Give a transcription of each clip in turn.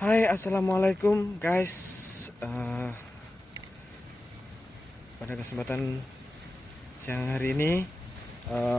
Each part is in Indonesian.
Hai, assalamualaikum guys. Eh, Pada kesempatan siang hari ini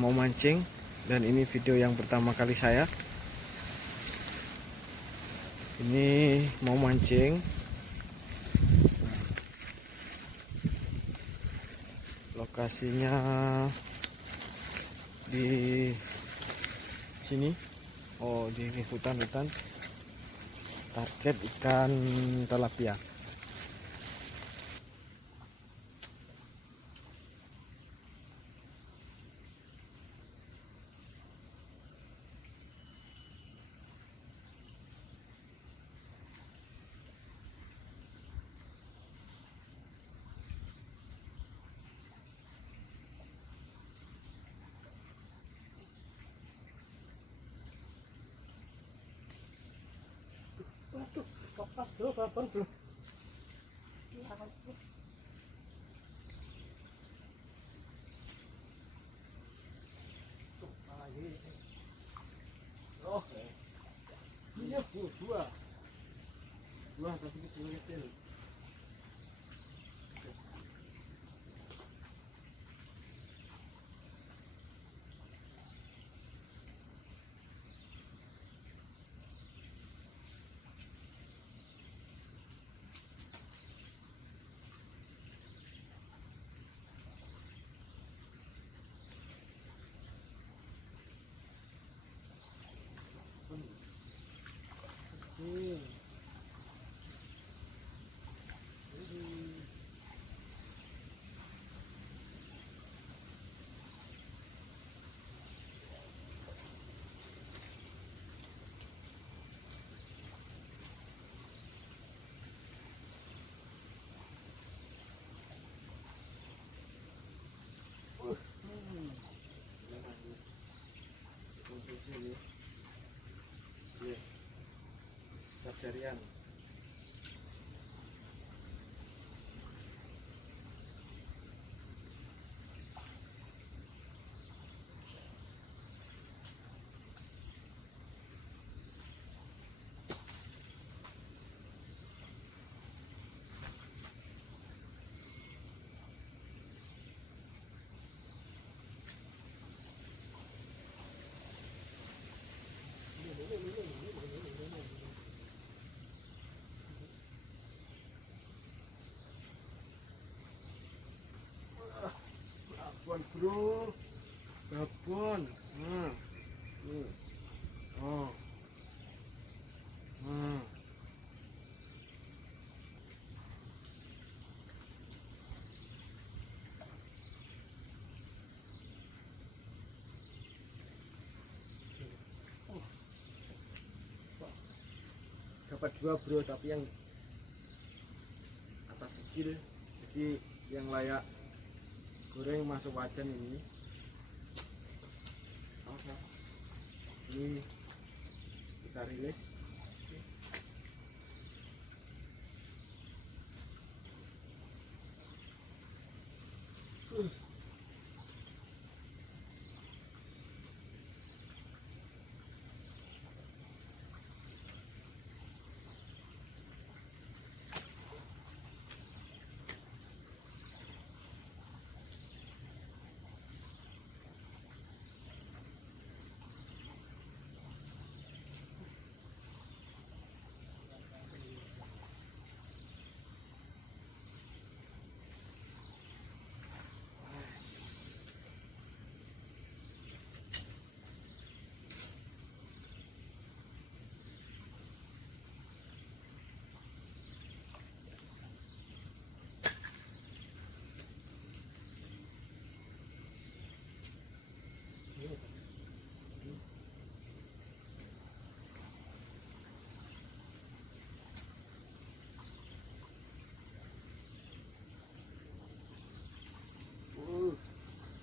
mau mancing, dan ini video yang pertama kali saya. Ini mau mancing, lokasinya di sini. Oh, di hutan-hutan. Target ikan tilapia. Waduh, lepas bro, babon bro. Oh, iya bu, dua tapi kecil-kecil. Kecil. Jarian. Babon bro, babon. Nih. Oh, dapat dua bro, tapi yang atas kecil, jadi yang layak goreng masuk wajan ini. Oke, ini kita rilis.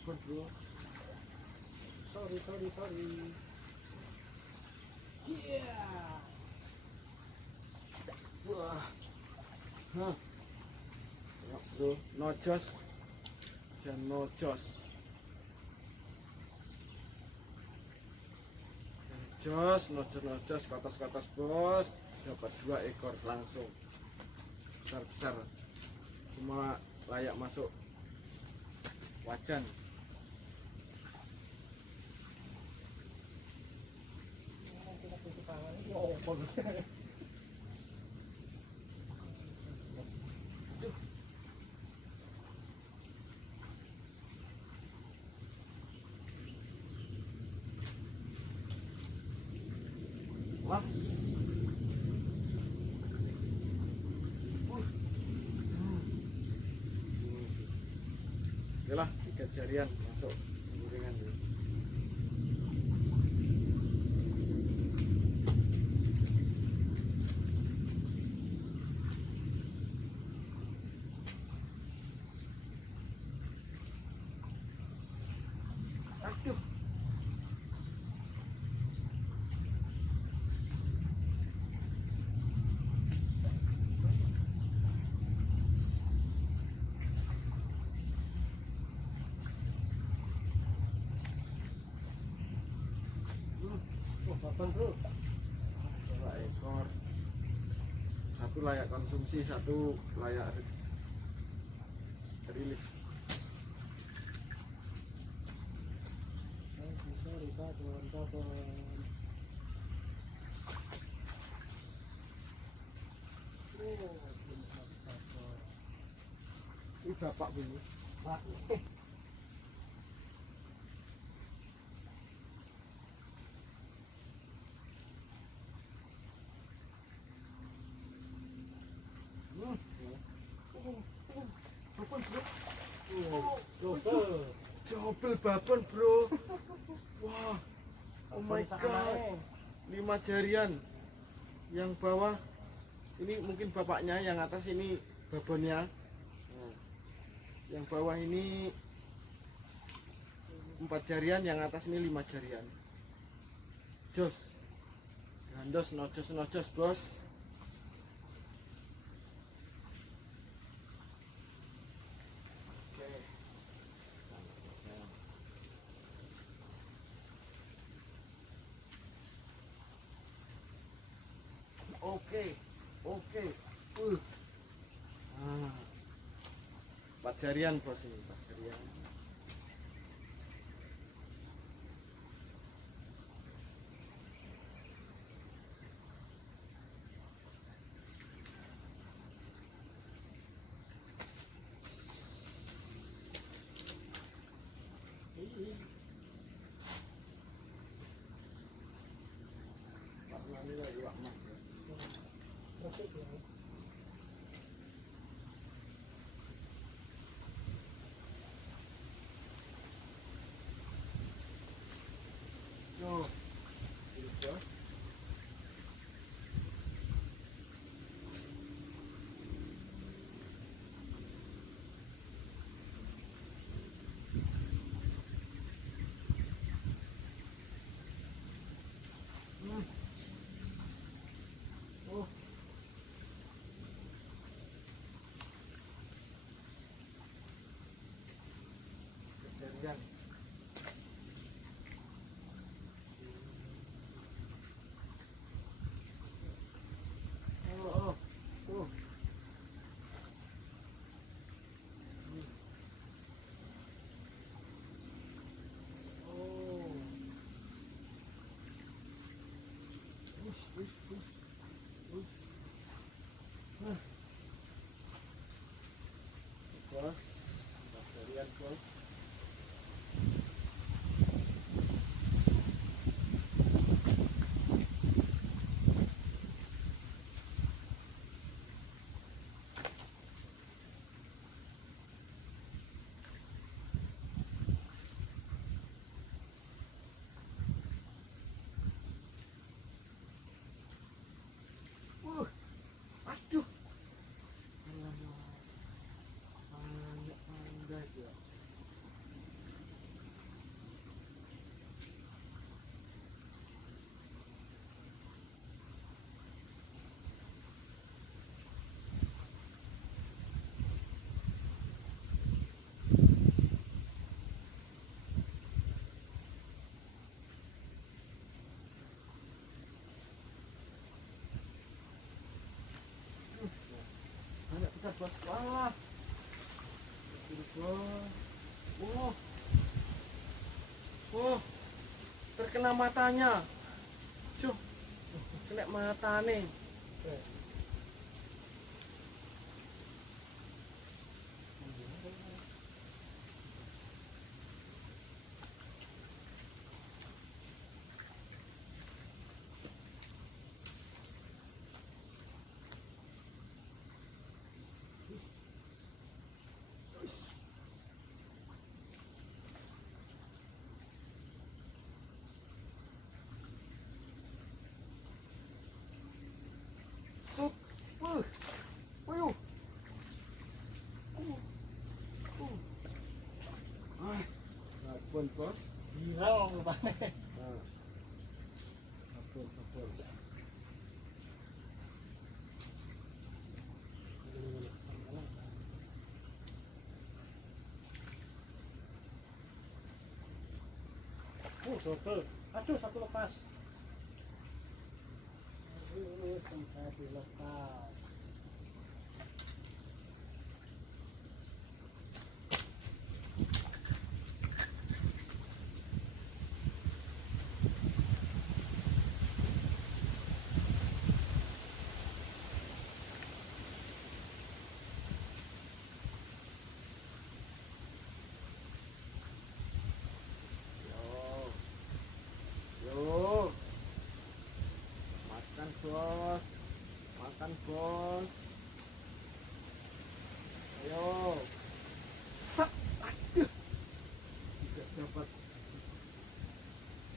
Babon bro. Sorry. Yeah. Wah. Hah. Ya bro, nojos. Jangan nojos. jos, nojos, kotos bos, dapat 2 ekor langsung, besar, semua layak masuk wajan. Mas. Oke lah, 3 jarian masuk gorengan. Aduh. Babon bro. 2 ekor. Satu layak konsumsi, satu layak rilis. Sorry babon. Ini bapak bunyi. Pak. Babon bro. Double babon bro. Wah, oh my god, 5 jarian. Yang bawah ini mungkin bapaknya, yang atas ini babonnya. Yang bawah ini 4 jarian, yang atas ini 5 jarian. Jos, gandos, nojos bos. Oke. Ah. 4 jarian bos ini, 4 jarian. Yo, gitu. Oh. Kejadian. Bos, bakteri bos. Wah. Oh. Oh. Terkena matanya. Syuh. Kena mata nih. Sup. Wuyuh. Ampun, Bos. Girang rupanya. Ampun. Betul. Aduh, satu lepas. Aduh, sampai dilepas. Yo. Makan, Bos. Makan, Bos. Ayo. Sak. Aduh. Tidak dapat.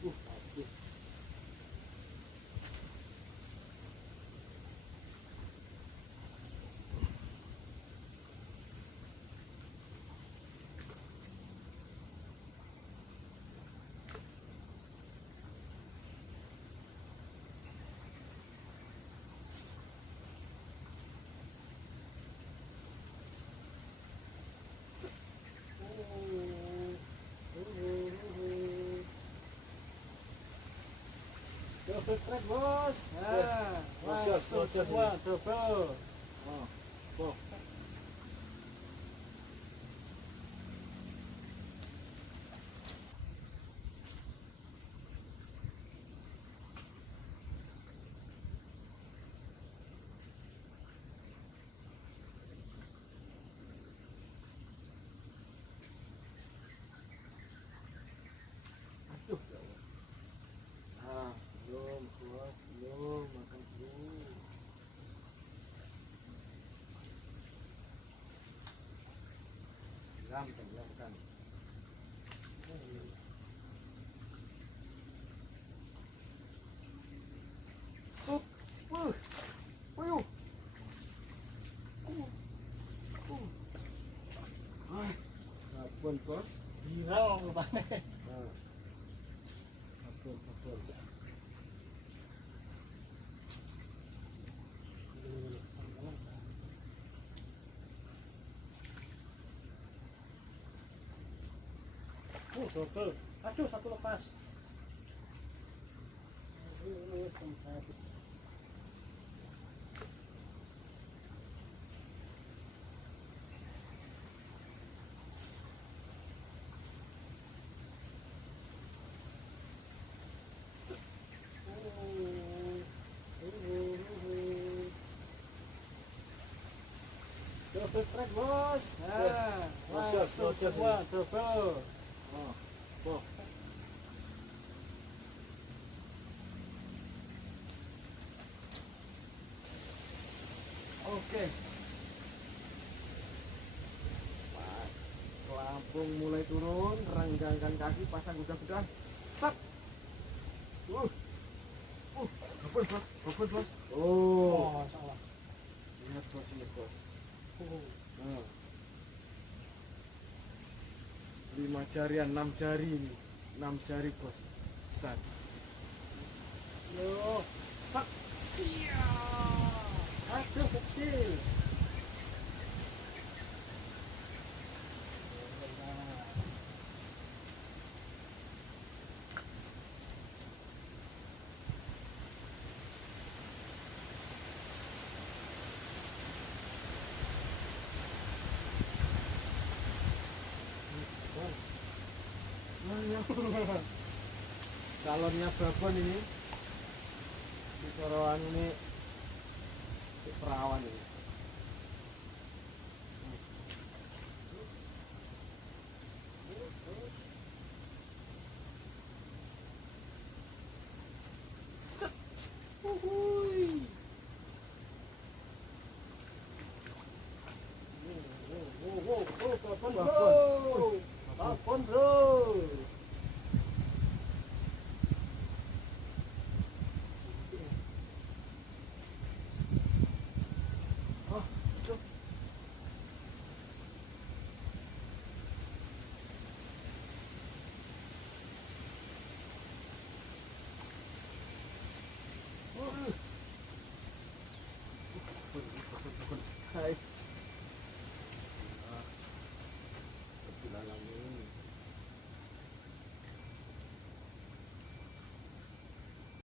Aduh. Double track, Bos. Nah, Bocor, langsung bocor semua double. Oh. Aduh, ya Allah. Belum, Bos. Belum. Makan dulu. Diamkan. Sup. Wuyuh. Ampun, Bos. Girang rupanya. Ampun. Betul. Aduh, satu lepas. Aduh, sampai double track, Bos. Nah, langsung bocor. semua double. Oh. Oke. Pelampung mulai turun, renggangkan kaki, pasang kuda-kudaan. Set. Bagus, Bos. Oh. Salah. Lihat, Bos, ini, Bos. Nah. 5 jarian, 6 jari ini. 6 jari, Bos. Set. Yo, Set. Siap. aduh kecil. calonnya babon ini di Sorowan ini di perawan ini. Uhuy. Babon bro. Babon bro. Oh, itu. Hai.